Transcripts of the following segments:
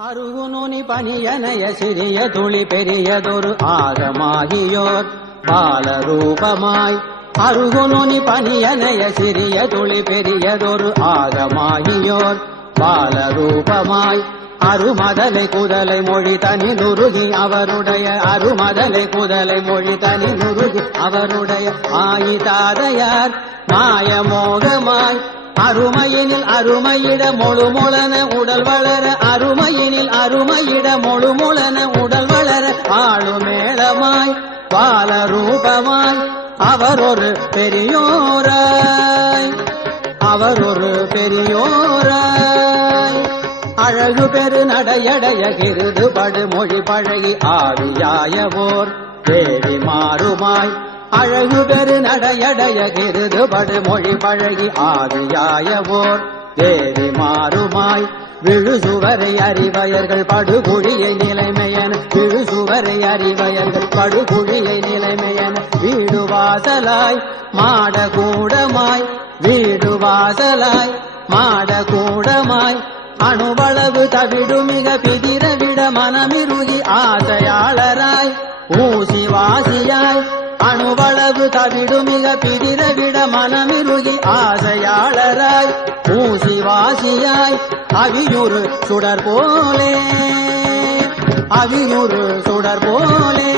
அருகுநுனி பணியனைய சிறிய துளி பெரியதொரு ஆகமாகியோர். பாலரூபமாய் அருகுநுனி பணியனைய சிறிய துளி பெரியதொரு ஆகமாகியோர். பாலரூபமாய் அருமதலை குதலை மொழி தனி நுருகி அவருடைய அருமதலை குதலை மொழி தனி நுருகி அவருடைய ஆயிதாதையார். மாயமோகமாய் அருமையினில் அருமையிட மொழுமொளன உடல் வளர அருமையினில் அருமையிட மொழுமொளன உடல் வளர ஆளுமேளமாய் பால ரூபமாய் அவர் ஒரு பெரியோராய் அவர் ஒரு பெரியோராய். அழகு பெரு நடையடைய கிருது படுமொழி பழகி ஆவியாயவோர் தேவி மாறுமாய் அழகு பெரு நடையடைய கிருது படு மொழி பழகி ஆவியாயவோர் தேவி மாறுமாய்? விழுசுவரை அறிவயர்கள் படுகுழியை நிலைமையன. விழுசுவரை அறிவயர்கள் படுகுழியை நிலைமையன. வீடு வாசலாய் மாட கூடமாய் வீடு வாசலாய் மாட கூடமாய் அணுவளவு தவிடு மிக பிதிரவிட மனமிருகி ஆசையாளராய். ஊசி அணுவளவு தவிடு மிக பிதிரவிட மனமிருகி ஆசையாளராய் பூசி வாசியாய் அவியுறு சுடர் போலே அவியுறு சுடர் போலே.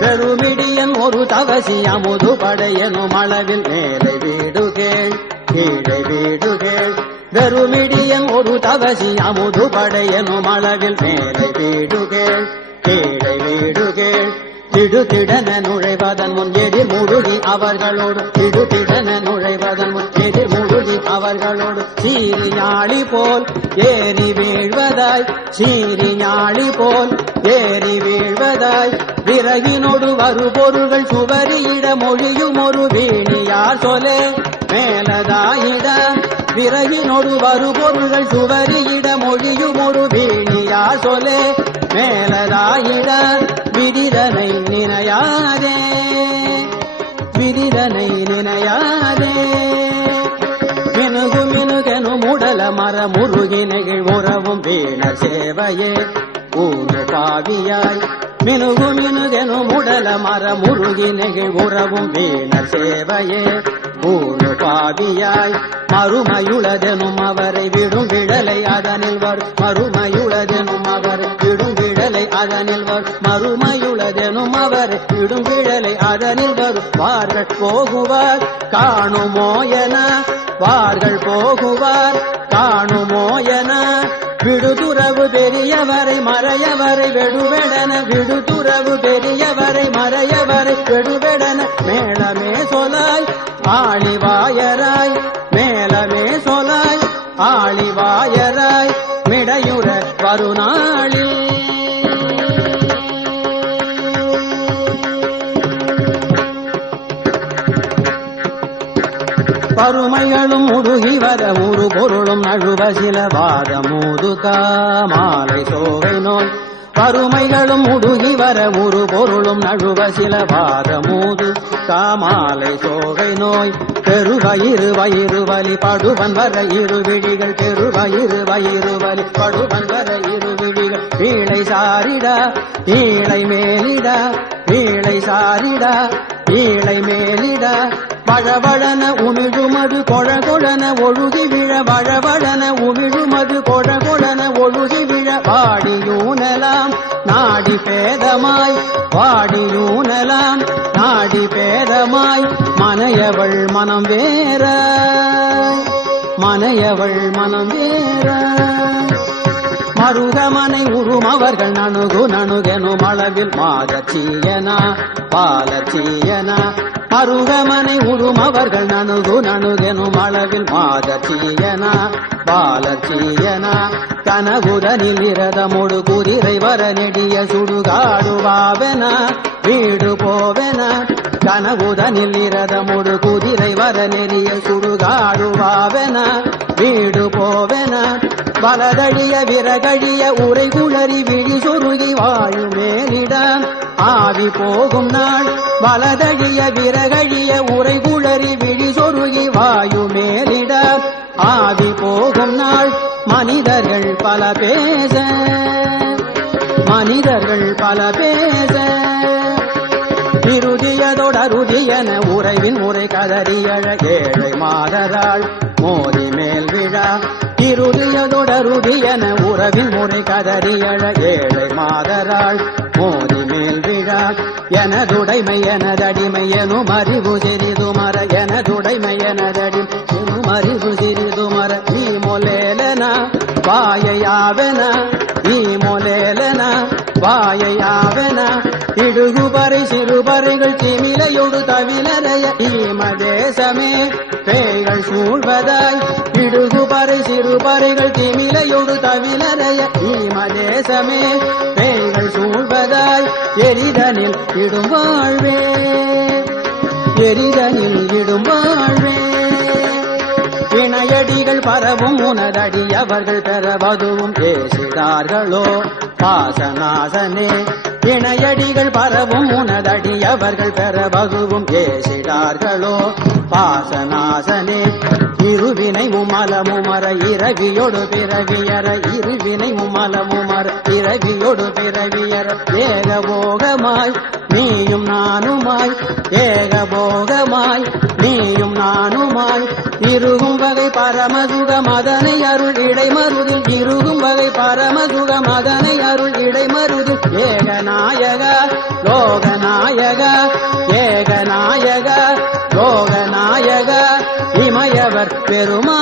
பெருமிடியன் ஒரு தவசி அமுது படையனும் அளவில் மேலே வீடு கேள் கீழே வீடு கேள். வெறுமிடியன் ஒரு தவசி அமுது படையனும் அளவில் மேலே வீடு கேள் கீழே வீடு கேள். திடுதிடன நுழைவதன் முன் எதிர் முழுகி அவர்களோடு. திடுதிடன நுழைவதன் முன் எதிர் முழுகி அவர்களோடு. சீரி ஞாழி போல் ஏறி வீழ்வதாய் சீரி ஞாழி போல் ஏறி வீழ்வதாய். விறகினோடு வரு பொருள்கள் சுவரியிட மொழியும் ஒரு வீணியார் சொலே. மேலதாயிட விறகினொடு வரு பொருள்கள் சுவரியிட மொழியும் ஒரு வீணியார் சொலே. மேலதாயிட விதிரனை நினையாதே. விதிரனை நினையாதே. மினுகு மினுகெனு முடல மர முருகினைகள் உறவும் வீண சேவையே. ஊனு காவியாய் மினுகு மினுகெனு முடல மர முருகினைகள் உறவும் வீண சேவையே. ஊனு காவியாய் மறுமையுளதெனும் அவரை விடும் விடலை அதனில் வரும் மறுமையுளதெனும் அவரை அதனில் வரும். மறுமையுளதெனும் அவர் விடும் விழலை அதனில் வருவார்கள் போகுவார் காணுமோ என. வார்கள் போகுவார் காணுமோ என. விடுதுறவு பெரியவரை மறையவரை வெடுவெடன. விடுதுறவு பெரியவரை மறையவரை வெடுவெடன. மேளமே சொலாய் ஆழிவாயராய். மேலமே சொலாய் ஆழிவாயராய். மிடையுற வருணா பருமைகளும் முடுகி வர ஒரு பொருளும் நழுவ சில வாதமூதுகா மாலை சோவை நோய். பருமைகளும் முடுகி வர ஒரு பொருளும் நழுவ சில வாதமூது காமாலை சோகை நோய். பெருவயிறு வயிறு வலி படுவன் வர இரு விழிகள். பெருவயிறு வயிறு வலி படுவன் வர இரு விழிகள். ஈழை சாரிடா ஈழை மேலிடா ஈழை சாரிடா ஈழை மேலிடா. வழவழன உமிழுமது கொழகொழன ஒழுகி விழ வழவழன உமிழுமது கொழகொழன ஒழுகி விழ வாடியூனலாம் நாடி பேதமாய் வாடியூனலாம் நாடி பேதமாய் மனையவள் மனம் வேற. மனையவள் மனம் வேற. மருதமனை உருமவர்கள் நணுகு நணுகெனும் அளவில் மாதச்சீயனா பாலச்சீயனா. மருகமனை உருமவர்கள் நனுகு நனுகெனும் அளவில் மாதச்சீயனா பாலச்சீயனா கனகுதனில் இரதமுடு குதிரை வர நெடிய சுடுகாடுவாவென வீடு போவென கனகுதனில் இரதமுடு குதிரை வர நெறிய சுடுகாடுவாவென வீடு போவென வலதழிய விறகழிய உரை குளறி விழி சொருகி வாழும் மேலிட ஆவி போகும் நாள் வலதழிய விறகழிய உரை குளறி விழி சொருகி வாயு மேலிட. ஆவி போகும் நாள் மனிதர்கள் பல பேச. மனிதர்கள் பல பேச. இறுதியதொடருதியன உறைவின் உரை கதறியழ ஏழை மாதராள் மோதி மேல் விழா. இறுதியதொடருதியன உறவின் முறை கதறியழ ஏழை மாதராள் எனதுடைமை எனதடிமை எனும் அறிவு சிறிதுமர எனதுடைமை எனதடி எனும் அறிவு சிறிதுமர நீ மொலேலனா வாயையாவன நீ மொலேலனா வாயையாவன இடுகுபறை சிறுபறைகள் திமிலையொடு தவிலறைய ஈமதேசமே பேய்கள் சூழ்வதாய் இடுகுபறை சிறுபறைகள் திமிலையொடு தவிலறைய ஈமதேசமே எரிதனில் இடும் வாழ்வே. எரிதனில் இடும் வாழ்வே. இணையடிகள் பரவும் உனதடி அவர்கள் பெறவதுவும் பேசுகிறார்களோ பாசநாசனே இணையடிகள் பரவும் உனதடி அவர்கள் பெறவதுவும் பேசுகிறார்களோ பாசநாசனே இருவினை முமலமுமர இரவியோடு பிறவியர இருவினை முமலமுமர இரவியோடு பிறவியர ஏகபோகமாய் நீயும் நானுமாய் ஏகபோகமாய் நீயும் நானுமாய். இருகும் வகை பரமசுக மதனை அருள் இடைமருது இருகும் வகை பரமசுக மதனை அருள் இடைமருது ஏகநாயக லோகநாயக ஏகநாயக. பெருமா